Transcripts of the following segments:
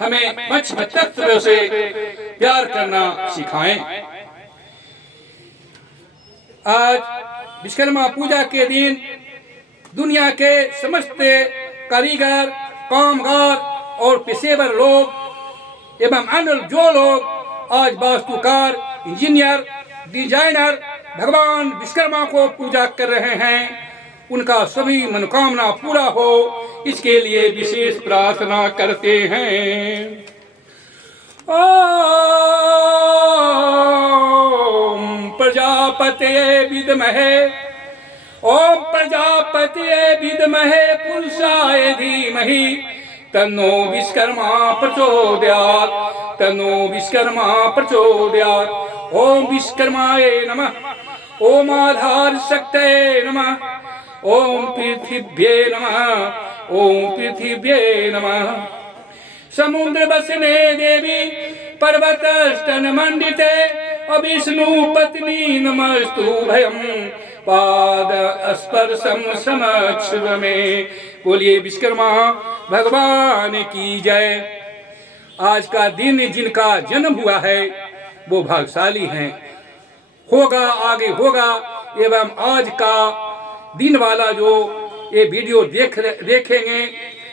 हमें मंच में तत्व से प्यार करना सिखाएं। आज विश्वकर्मा पूजा के दिन दुनिया के समस्त कारीगर, कामगार और पेशेवर लोग एवं अन्य जो लोग आज वास्तुकार, इंजीनियर, डिजाइनर भगवान विश्वकर्मा को पूजा कर रहे हैं, उनका सभी मनोकामना पूरा हो, इसके लिए विशेष प्रार्थना करते हैं। ओम प्रजापतये विद्महे, ओम प्रजापतये विद्महे पुरुषाय धीमहि तन्नो विश्वकर्मा प्रचोदयात्, तन्नो विश्वकर्मा प्रचोदयात्। ओम विश्वकर्माय नमः, ओम आधार शक्तये नमः, ओम पृथिव्ये नमः, ओम पृथिव्ये नमः। समुद्र बसने देवी पर्वतस्तन मंडिते अविष्णु पत्नी नमस्तु भयम पाद स्पर्शम समक्ष में। बोलिए विश्वकर्मा भगवान की जय। आज का दिन जिनका जन्म हुआ है वो भाग्यशाली हैं, होगा आगे होगा। एवं आज का दिन वाला जो ये वीडियो देखेंगे,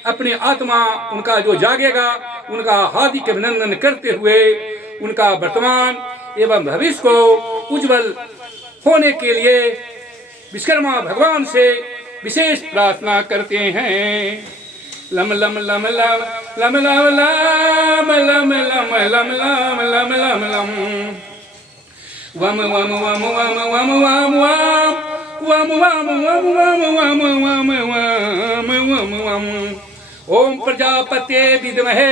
अपनी आत्मा उनका जो जागेगा, उनका हार्दिक अभिनंदन करते हुए उनका वर्तमान एवं भविष्य को उज्जवल होने के लिए विश्वकर्मा भगवान से विशेष प्रार्थना करते हैं। Lump lump lump lump lump lump lump lump lump lump lump lump lump lump वम वम वम वम वम वम वम वम वम वम वम वम वम वम वम। ओम प्रजापते विद्महे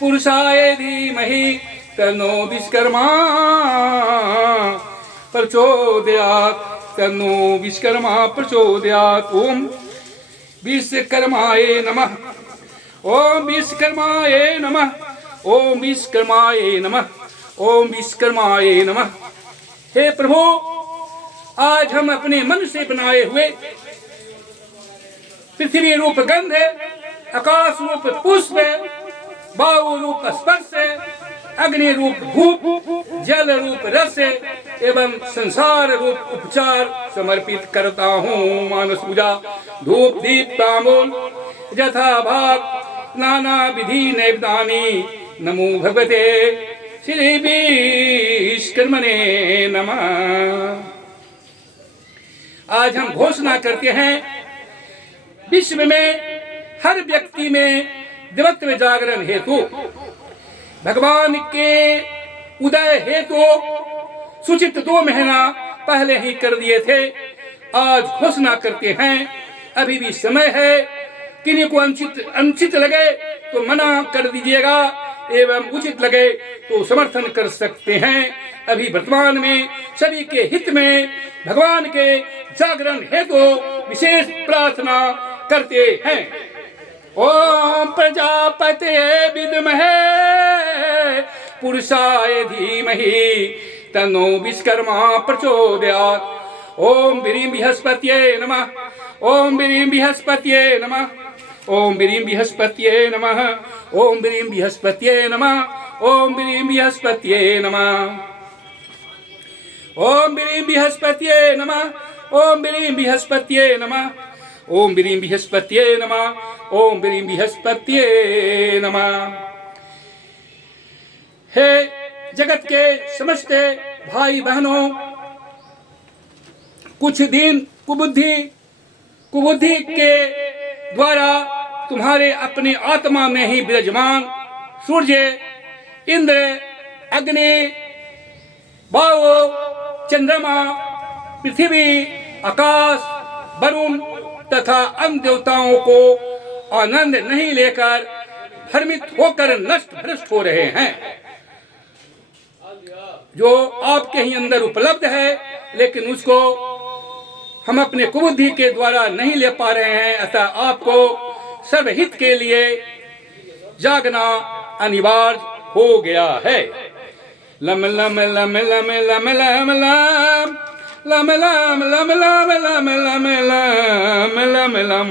पुरुषाय धीमहि तन्नो विश्वकर्मा प्रचोदयात्, तन्नो विश्वकर्मा प्रचोदयात्। ओम विश्वकर्माय नमः, ओम विश्वकर्माय नमः, ओम विश्वकर्माय नमः, ओम विश्वकर्माय नमः। हे प्रभु, आज हम अपने मन से बनाए हुए पृथ्वी रूप गंध, आकाश रूप पुष्प, वायु रूप स्पर्श, अग्नि रूप धूप, जल रूप रस एवं संसार रूप उपचार समर्पित करता हूँ। मानस पूजा धूप दीप तांबूल यथा भाग नाना विधि नैवेद्यानि। नमो भगवते श्री विश्वकर्मणे नमः। आज हम घोषणा करते हैं, विश्व में हर व्यक्ति में देवत्व जागरण हेतु भगवान के उदय हेतु सूचित 2 महीना पहले ही कर दिए थे। आज घोषणा करते हैं, अभी भी समय है। किन्हीं को अनुचित लगे तो मना कर दीजिएगा, एवं उचित लगे तो समर्थन कर सकते हैं। अभी वर्तमान में सभी के हित में भगवान के जागरण हेतु विशेष प्रार्थना करते हैं। ओम प्रजापते विद्महे पुरुषाय धीमहि तन्नो विश्वकर्मा प्रचोदयात्। ओम ह्रीं बृहस्पतये नमः, ओम ह्रीं बृहस्पतये नमः, ओम ह्रीं बृहस्पतये नमः, ओम ह्रीं बृहस्पतये नमः, ओम ह्रीं बृहस्पतये नमः, ओम ह्रीं बृहस्पतये नमः, ओम ह्रीं बृहस्पतये नमः, ओम ह्रीं बृहस्पतये नमः, ओम ह्रीं बृहस्पतये नमः। हे जगत के समस्त भाई बहनों, कुछ दिन कुबुद्धि के द्वारा तुम्हारे अपने आत्मा में ही विराजमान सूर्य, इंद्र, अग्नि, वायु, चंद्रमा, पृथ्वी, आकाश, वरुण तथा अन्य देवताओं को आनंद नहीं लेकर भ्रमित होकर नष्ट भ्रष्ट हो रहे हैं। जो आपके ही अंदर उपलब्ध है, लेकिन उसको हम अपने कुबुद्धि के द्वारा नहीं ले पा रहे हैं। अतः आपको सर्वहित के लिए जागना अनिवार्य हो गया है। Lump lump lump lump lump lump lump lump lump lump lump lump lump lump lump lump